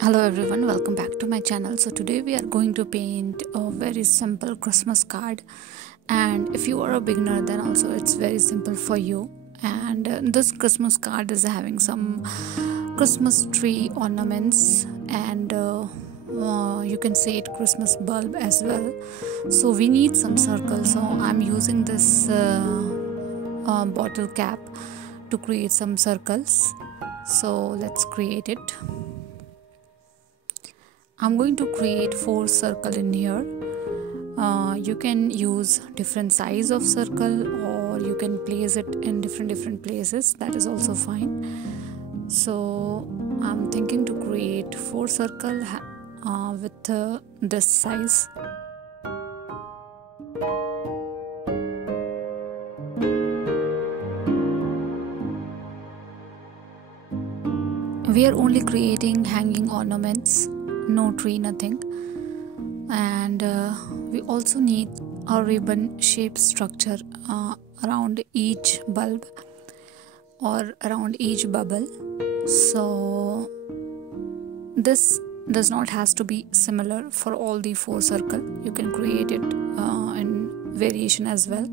Hello everyone, welcome back to my channel. So today we are going to paint a very simple Christmas card, and if you are a beginner then also it's very simple for you. And this Christmas card is having some Christmas tree ornaments, and you can say it Christmas bulb as well. So we need some circles, so I'm using this bottle cap to create some circles. So let's create it. I'm going to create 4 circles in here. You can use different size of circle, or you can place it in different places. That is also fine. So I'm thinking to create 4 circle with this size. We are only creating hanging ornaments, no tree, nothing. And we also need a ribbon shape structure around each bulb or around each bubble. So this does not has to be similar for all the 4 circle. You can create it in variation as well.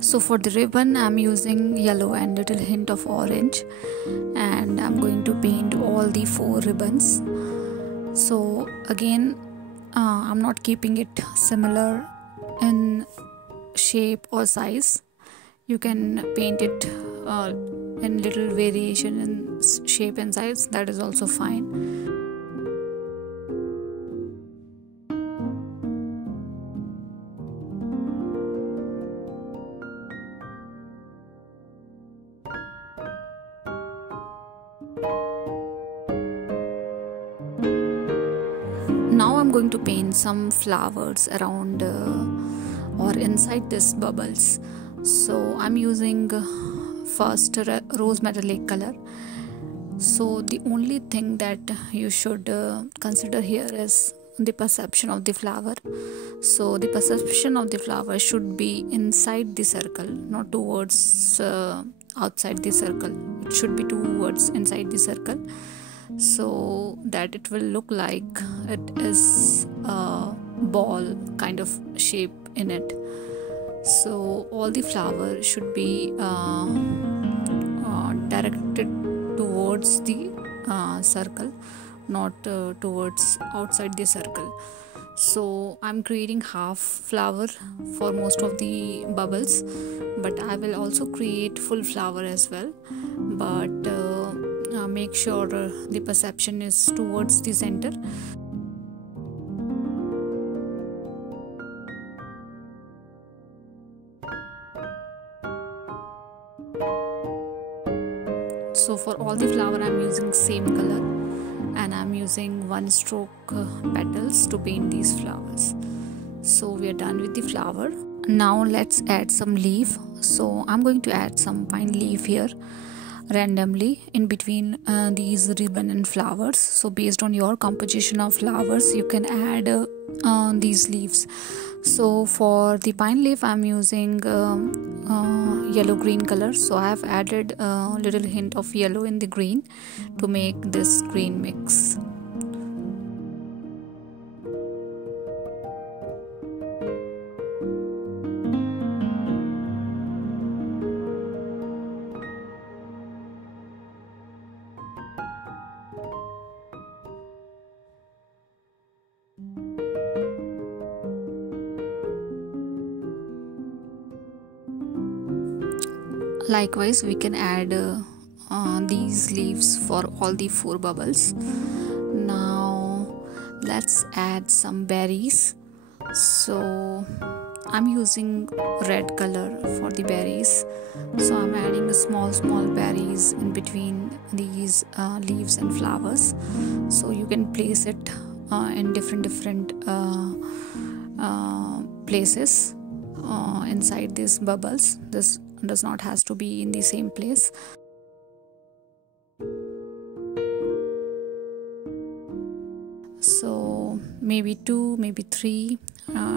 So for the ribbon I'm using yellow and little hint of orange, and I'm going to paint all the 4 ribbons. So again I'm not keeping it similar in shape or size. You can paint it in little variation in shape and size, that is also fine. Now I'm going to paint some flowers around or inside this bubbles. So I'm using first rose metallic color. So the only thing that you should consider here is the perception of the flower. So the perception of the flower should be inside the circle, not towards outside the circle. It should be towards inside the circle, so that it will look like it is a ball kind of shape in it. So all the flower should be directed towards the circle, not towards outside the circle. So I'm creating half flower for most of the bubbles, but I will also create full flower as well. But make sure the perception is towards the center. So for all the flower I'm using same color, and I'm using 1 stroke petals to paint these flowers. So we are done with the flower. Now let's add some leaf. So I'm going to add some pine leaf here randomly in between these ribbon and flowers. So based on your composition of flowers you can add these leaves. So for the pine leaf I'm using yellow green color, so I have added a little hint of yellow in the green to make this green mix. Likewise we can add these leaves for all the 4 bubbles. Now let's add some berries. So I'm using red color for the berries, so I'm adding small berries in between these leaves and flowers. So you can place it in different places inside these bubbles. This does not has to be in the same place. So maybe 2, maybe 3,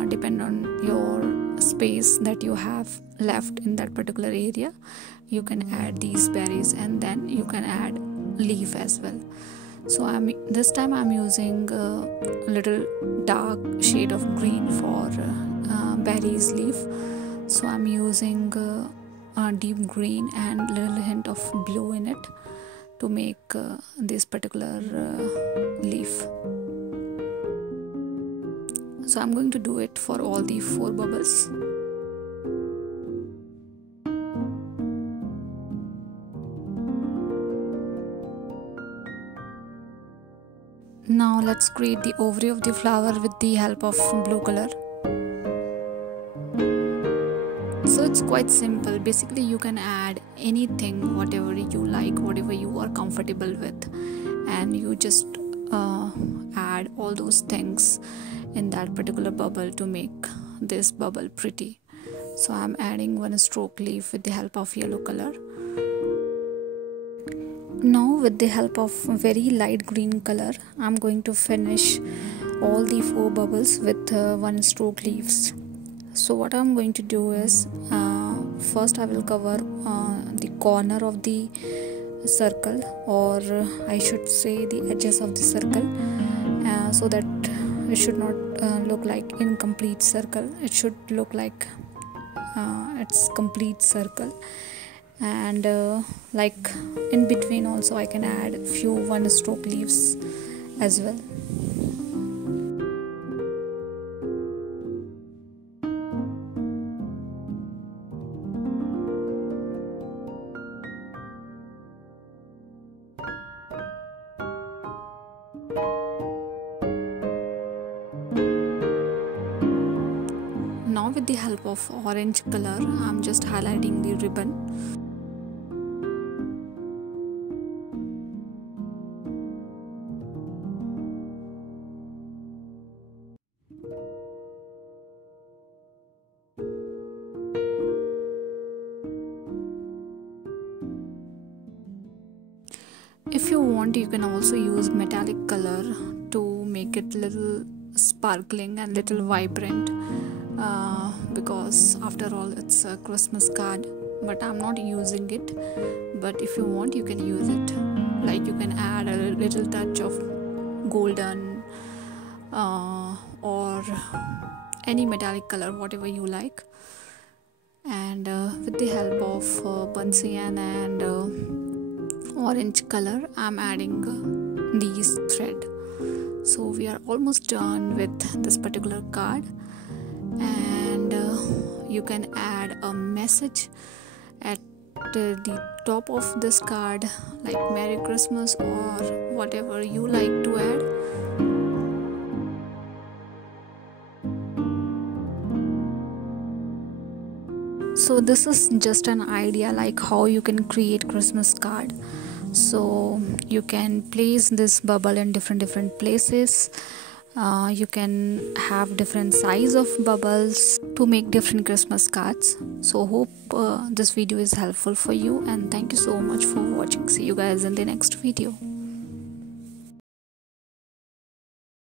depend on your space that you have left in that particular area. You can add these berries, and then you can add leaf as well. So this time I'm using a little dark shade of green for berries leaf. So I'm using a deep green and little hint of blue in it to make this particular leaf. So I'm going to do it for all the 4 bubbles. Now let's create the ovary of the flower with the help of blue color. So it's quite simple. Basically you can add anything, whatever you like, whatever you are comfortable with, and you just add all those things in that particular bubble to make this bubble pretty. So I'm adding 1 stroke leaf with the help of yellow color. Now with the help of very light green color, I'm going to finish all the 4 bubbles with 1 stroke leaves. So what I'm going to do is, first I will cover the corner of the circle, or I should say the edges of the circle, so that it should not look like incomplete circle. It should look like it's complete circle. And like in between also I can add few 1 stroke leaves as well. Now with the help of orange color, I'm just highlighting the ribbon. If you want, you can also use metallic color to make it little sparkling and little vibrant, because after all it's a Christmas card, but I'm not using it. But if you want, you can use it. Like you can add a little touch of golden or any metallic color, whatever you like. And with the help of sienna and orange color, I'm adding these thread. So we are almost done with this particular card, and you can add a message at the top of this card, like Merry Christmas or whatever you like to add. So this is just an idea like how you can create Christmas card. So you can place this bubble in different places. You can have different size of bubbles to make different Christmas cards. So hope this video is helpful for you, and thank you so much for watching. See you guys in the next video.